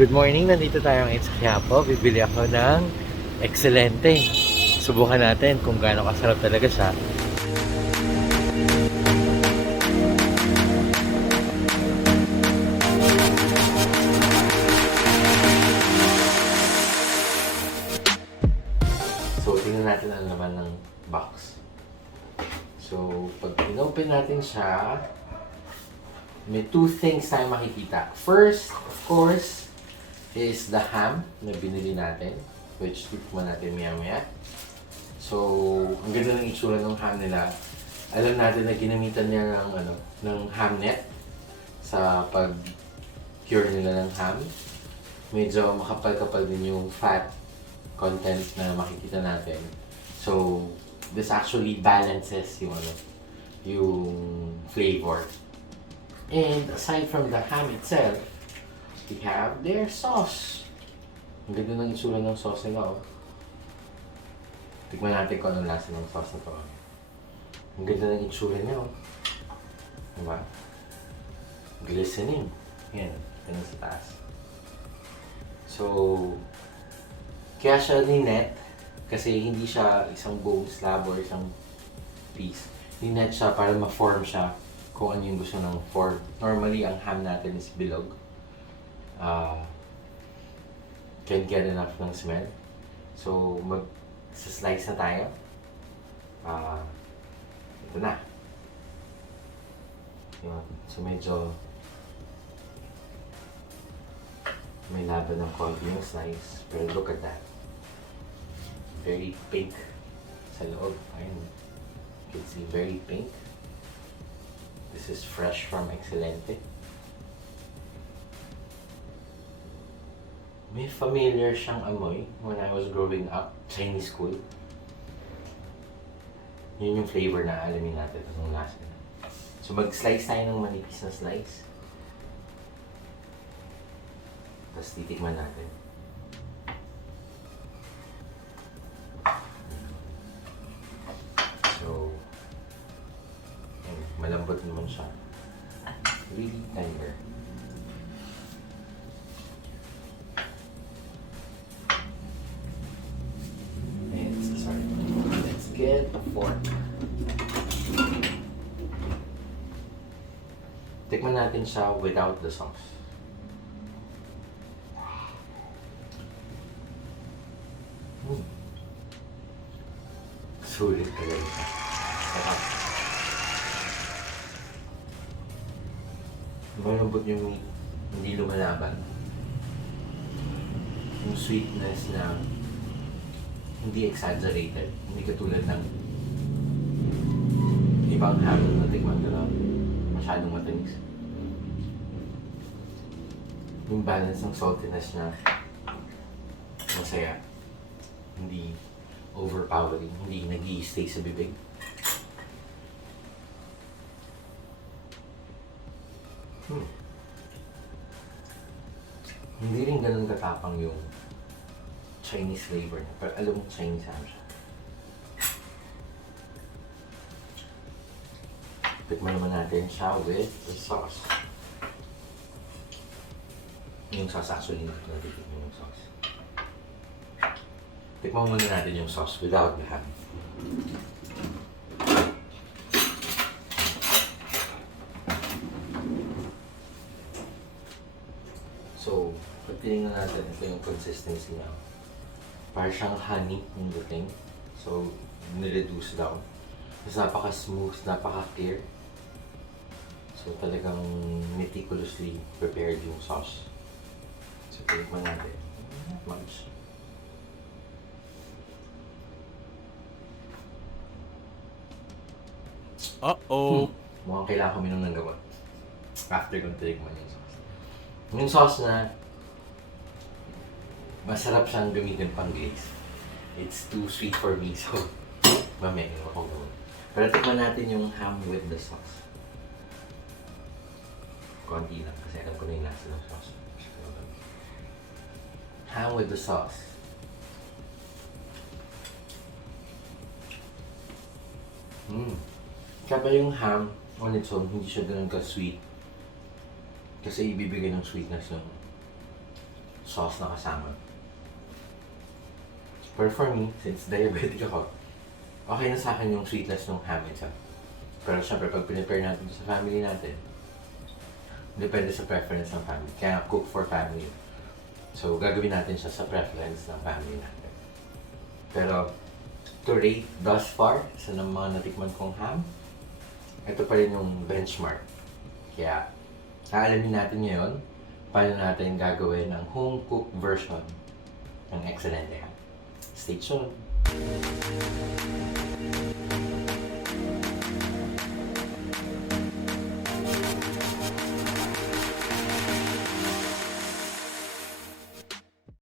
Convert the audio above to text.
Good morning, nandito tayo ngayon sa Quiapo. Bibili ako ng Excelente. Subukan natin kung gaano kasarap talaga siya. So, tingnan natin ang laman ng box. So, pag in-open natin siya, may two things tayo makikita. First, of course, is the ham na binili natin, which tikman natin maya-maya. So, ang ganda ng itsura ng ham nila. Alam natin na ginamitan niya ng ham net sa pag-cure nila ng ham. Medyo makapal-kapal din yung fat content na makikita natin. So, this actually balances yung flavor. And aside from the ham itself, we have their sauce. Ang ganda ng itsura ng sauce nila, oh. Tikman natin kung anong lasa ng sauce na to. Ang ganda ng itsura niya, oh. Diba? Glistening. Yan. Ganun sa taas. So, kaya siya ninet kasi hindi siya isang bone slab or isang piece. Ninet siya para ma-form siya kung ano yung gusto ng form. Normally, ang ham natin is bilog. Can't get enough ng smell. So, mag-slice na tayo. Ito na. Yun. So, medyo may laban ng konti yung slice. Pero look at that. Very pink sa loob. Ayun. You can see very pink. This is fresh from Excelente. May familiar siyang amoy when I was growing up, Chinese school. Yun yung flavor na alamin natin itong lasa. So mag-slice tayo ng manipis na slice. Tapos titikman natin. So, malambot naman siya. Really tender. Let's get a fork. Tikman natin siya without the sauce. Sulit talaga siya. Malambot yung meat, hindi lumalaban. Yung sweetness na hindi exaggerated, hindi katulad ng ibang ham na natikman ko na masyadong matamis. Yung balance ng saltiness niya masaya, hindi overpowering, hindi nag-i-stay sa bibig. Hindi rin ganun katapang yung Chinese flavor, pero alam mo Chinese ham siya. Tikman naman natin siya with the sauce. Yung sauce actually, hindi ko natitikman yung sauce. Tikman muna natin yung sauce without the ham. So, pag tinignan natin, ito yung consistency niya. Parang siyang honey yung dating. So, nireduce down. Mas napaka-smooth, napaka-clear. So, talagang meticulously prepared yung sauce. So, tikman natin. Not much. Uh-oh. Mukhang kailangan ko minom ng gamot. After kong tinikman yung sauce. Yung sauce na masarap siyang gamitin pang glaze. It's too sweet for me, so mamaya ako gawin. Pero tikman natin yung ham with the sauce. Konti lang kasi alam ko na yung lasa ng sauce. Ham with the sauce. Kaya pa yung ham on its own, hindi siya ganun ka-sweet. Kasi ibibigay ng sweetness ng sauce na kasama. Pero for me, since diabetic ako, okay na sa akin yung sweetness ng ham itself. Pero syempre, pag pinipare natin sa family natin, depende sa preference ng family. Kaya cook for family. So, gagawin natin siya sa preference ng family natin. Pero, to rate thus far sa mga natikman kong ham, ito pa rin yung benchmark. Kaya, aalamin natin ngayon paano natin gagawin ang home-cooked version ng Excelente Ham. Stay tuned!